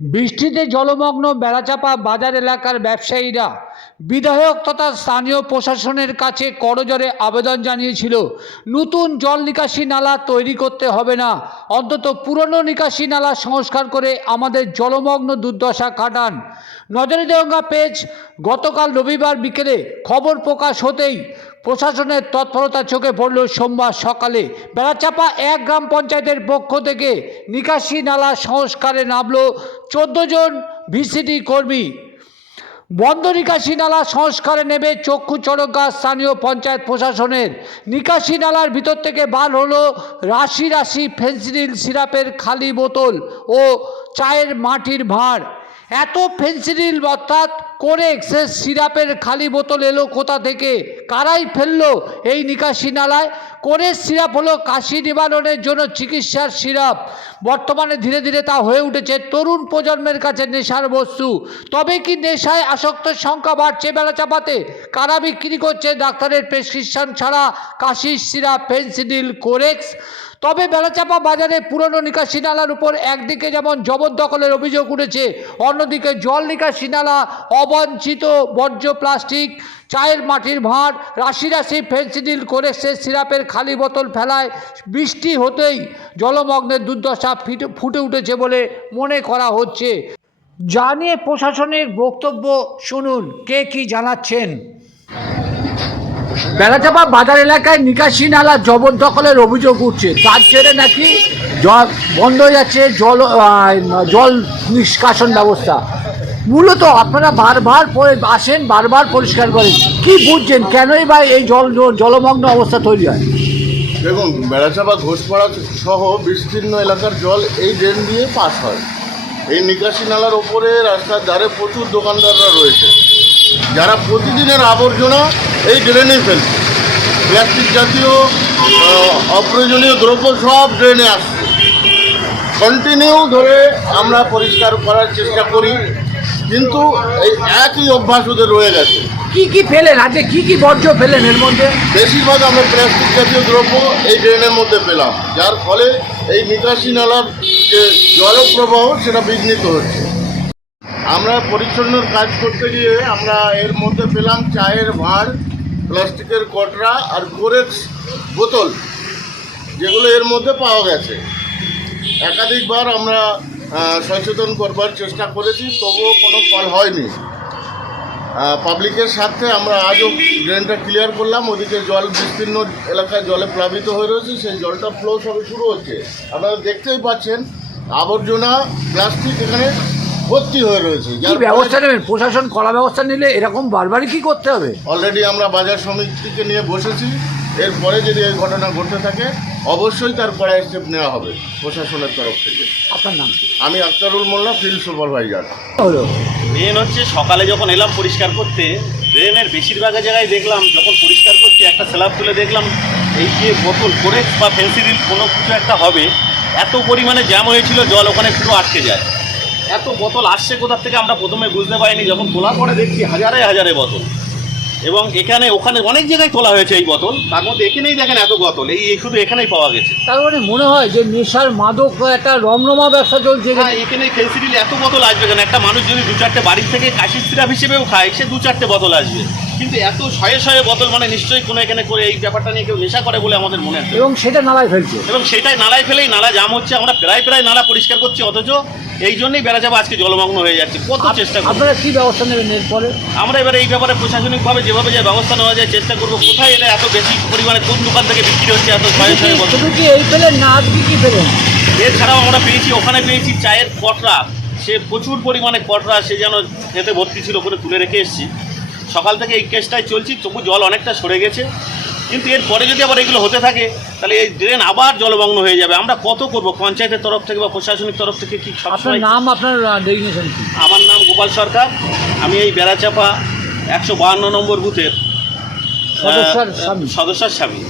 বৃষ্টিতে জলমগ্ন বেড়াচাপা বাজার এলাকার ব্যবসায়ীরা বিধায়ক তথা স্থানীয় প্রশাসনের কাছে করজোড়ে আবেদন জানিয়েছিল, নতুন জল নিকাশি নালা তৈরি করতে হবে না, অন্তত পুরনো নিকাশি নালা সংস্কার করে আমাদের জলমগ্ন দুর্দশা কাটান। নজরে দেওয়া পেজ গতকাল রবিবার বিকেলে খবর প্রকাশ হতেই প্রশাসনের তৎপরতা চোখে পড়ল। সোমবার সকালে বেড়াচাপা 1 গ্রাম পঞ্চায়েতের পক্ষ থেকে নিকাশি নালা সংস্কারে নামল 14 জন ভিসিডি কর্মী। বন্ধ নিকাশি নালা সংস্কারে নেবে চক্ষু চড়ক গাছ স্থানীয় পঞ্চায়েত প্রশাসনের। নিকাশি নালার ভিতর থেকে বার হলো রাশি রাশি ফেন্সিডিল সিরাপের খালি বোতল ও চায়ের মাটির ভাঁড়। এত ফেন্সিডিল অর্থাৎ কোরেক্স সিরাপের খালি বোতল এলো কোথা থেকে, কারাই ফেললো এই নিকাশি নালায়? কোরেক্স সিরাপ হলো কাশি নিবারণের জন্য চিকিৎসার সিরাপ। বর্তমানে ধীরে ধীরে তা হয়ে উঠেছে তরুণ প্রজন্মের কাছে নেশার বস্তু। তবে কি নেশায় আসক্তের সংখ্যা বাড়ছে বেড়াচাপাতে? কারা বিক্রি করছে ডাক্তারের প্রেসক্রিপশন ছাড়া কাশির সিরাপ, ফেন্সিডিল, কোরেক্স? তবে বেড়াচাপা বাজারে পুরনো নিকাশি নালার উপর একদিকে যেমন জবরদখলের অভিযোগ উঠেছে, অন্যদিকে জল নিকাশি নালা অবাঞ্ছিত বর্জ্য প্লাস্টিক, চায়ের মাটির ভাঁড়, রাশি রাশি ফেন্সিডিল, কোরেক্সের সিরাপের খালি বোতল ফেলায় বৃষ্টি হতেই জলমগ্নের দুর্দশা ফুটে উঠেছে বলে মনে করা হচ্ছে। যা নিয়ে প্রশাসনের বক্তব্য শুনুন কে কি জানাচ্ছেন। বেড়াচাপা বাজার এলাকায় নিকাশি নালা জবরদখলের অভিযোগ উঠছে, তার জেরে নাকি জল বন্ধ হয়ে যাচ্ছে, জল নিষ্কাশন ব্যবস্থা। মূলত আপনারা বারবার আসেন, বারবার পরিষ্কার করেন, কি বুঝছেন কেনই বা এই জলমগ্ন অবস্থা তৈরি হয়? দেখুন, বেড়াচাপা ঘোষপাড়া সহ বিস্তীর্ণ এলাকার জল এই ড্রেন দিয়ে পাস হয়। এই নিকাশি নালার ওপরে রাস্তার ধারে প্রচুর দোকানদাররা রয়েছে, যারা প্রতিদিনের আবর্জনা এই ড্রেনেই ফেলছে। প্লাস্টিক জাতীয় অপ্রয়োজনীয় দ্রব্য সব ড্রেনে আসছে। কন্টিনিউ ধরে আমরা পরিষ্কার করার চেষ্টা করি, কিন্তু এই একই অভ্যাস ওদের রয়ে গেছে। কি কি ফেলেন আজকে, কি কি বর্জ্য ফেলেন এর মধ্যে? বেশিরভাগ আমরা প্লাস্টিক জাতীয় দ্রব্য এই ড্রেনের মধ্যে পেলাম, যার ফলে এই নিকাশি নালার যে জলপ্রবাহ সেটা বিঘ্নিত হচ্ছে। আমরা পরিচ্ছন্নর কাজ করতে গিয়ে আমরা এর মধ্যে পেলাম চায়ের ভাঁড়, প্লাস্টিকের কটরা আর কোরেক্স বোতল, যেগুলো এর মধ্যে পাওয়া গেছে। একাধিকবার আমরা সচেতন করবার চেষ্টা করেছি, তবুও কোনো ফল হয়নি। পাবলিকের স্বার্থে আমরা আজও ড্রেনটা ক্লিয়ার করলাম। ওদিকে জল বিস্তীর্ণ এলাকায় জলে প্লাবিত হয়ে রয়েছে, সেই জলটা ফ্লো সবে শুরু হচ্ছে। আপনারা দেখতেই পাচ্ছেন আবর্জনা, প্লাস্টিক এখানে ভর্তি হয়ে রয়েছে। কি ব্যবস্থা নেবেন? প্রশাসন কড়া ব্যবস্থা নিলে এরকম বারবারই কি করতে হবে? অলরেডি আমরা বাজার সমিতিকে নিয়ে বসেছি। এরপরে যদি এই ঘটনা ঘটতে থাকে অবশ্যই তার কড়া স্টেপ নেওয়া হবে প্রশাসনের তরফ থেকে। আপনার নাম কি? আমি আক্তারুল মোল্লা, ফিল্ড সুপারভাইজার। হলো মেন হচ্ছে সকালে যখন এলাম পরিষ্কার করতে, ড্রেনের বেশিরভাগ জায়গায় দেখলাম যখন পরিষ্কার করতে একটা স্ল্যাব তুলে দেখলাম এই যে বোতল কোরেক্স বা ফেন্সিডিল কোনো কিছু একটা হবে, এত পরিমাণে জ্যাম হয়েছিল, জল ওখানে পুরো আটকে যায়। এত বোতল আসছে কোথা থেকে আমরা প্রথমে বুঝতে পারিনি, যখন তোলার পরে দেখছি হাজারে হাজারে বোতল। এবং এখানে ওখানে অনেক জায়গায় তোলা হয়েছে এই বোতল, তার মধ্যে এখানেই দেখেন এত বোতল, এই শুধু এখানেই পাওয়া গেছে। তার মানে মনে হয় যে নেশার মাদক একটা রমরমা ব্যবসা চলছে। হ্যাঁ, এখানে ফেন্সিডিল এত বোতল আসবে কেন? একটা মানুষ যদি 2-4টে বাড়ির থেকে কাশির সিরাপ হিসেবেও খায়, সে 2-4টে বোতল আসবে, কিন্তু এত শয়ে শয়ে বোতল মানে নিশ্চয়ই কোনো এখানে করে এই ব্যাপারটা নিয়ে কেউ নেশা করে বলে আমাদের মনে হয়। এবং সেটা নালায় ফেলছে, এবং সেটাই নালায় ফেলেই নালা জাম হচ্ছে। আমরা প্রায় নালা পরিষ্কার করছি, অথচ এই জন্যই বেড়াচাপা আজকে জলমগ্ন হয়ে যাচ্ছে। কত চেষ্টা করব, আপনারা কি ব্যবস্থা নেবেন এরপরে? আমরা এবারে এই ব্যাপারে প্রশাসনিকভাবে যেভাবে যে ব্যবস্থা নেওয়া যায় চেষ্টা করবো। কোথায় এটা এত বেশি পরিমাণে, কোন দোকান থেকে বিক্রি হচ্ছে এত শয়ে শয়ে বোতল? শুধু কি এই পেলেন না, আজকে কি পেলেন? এছাড়াও আমরা পেয়েছি, ওখানে পেয়েছি চায়ের কটরা, সে প্রচুর পরিমাণে কটরা, সে যেন এতে ভর্তি ছিল, করে তুলে রেখে এসেছি। সকাল থেকে এই কেসটাই চলছি, তবু জল অনেকটা সরে গেছে। কিন্তু এরপরে যদি আবার এগুলো হতে থাকে তাহলে এই ড্রেন আবার জলমগ্ন হয়ে যাবে। আমরা কত করব পঞ্চায়েতের তরফ থেকে বা প্রশাসনিক তরফ থেকে? কি আপনার নাম, আপনার ডেজিগনেশন কি? আমার নাম গোপাল সরকার, আমি এই বেড়াচাপা 152 নম্বর বুথের সদস্যের স্বামী।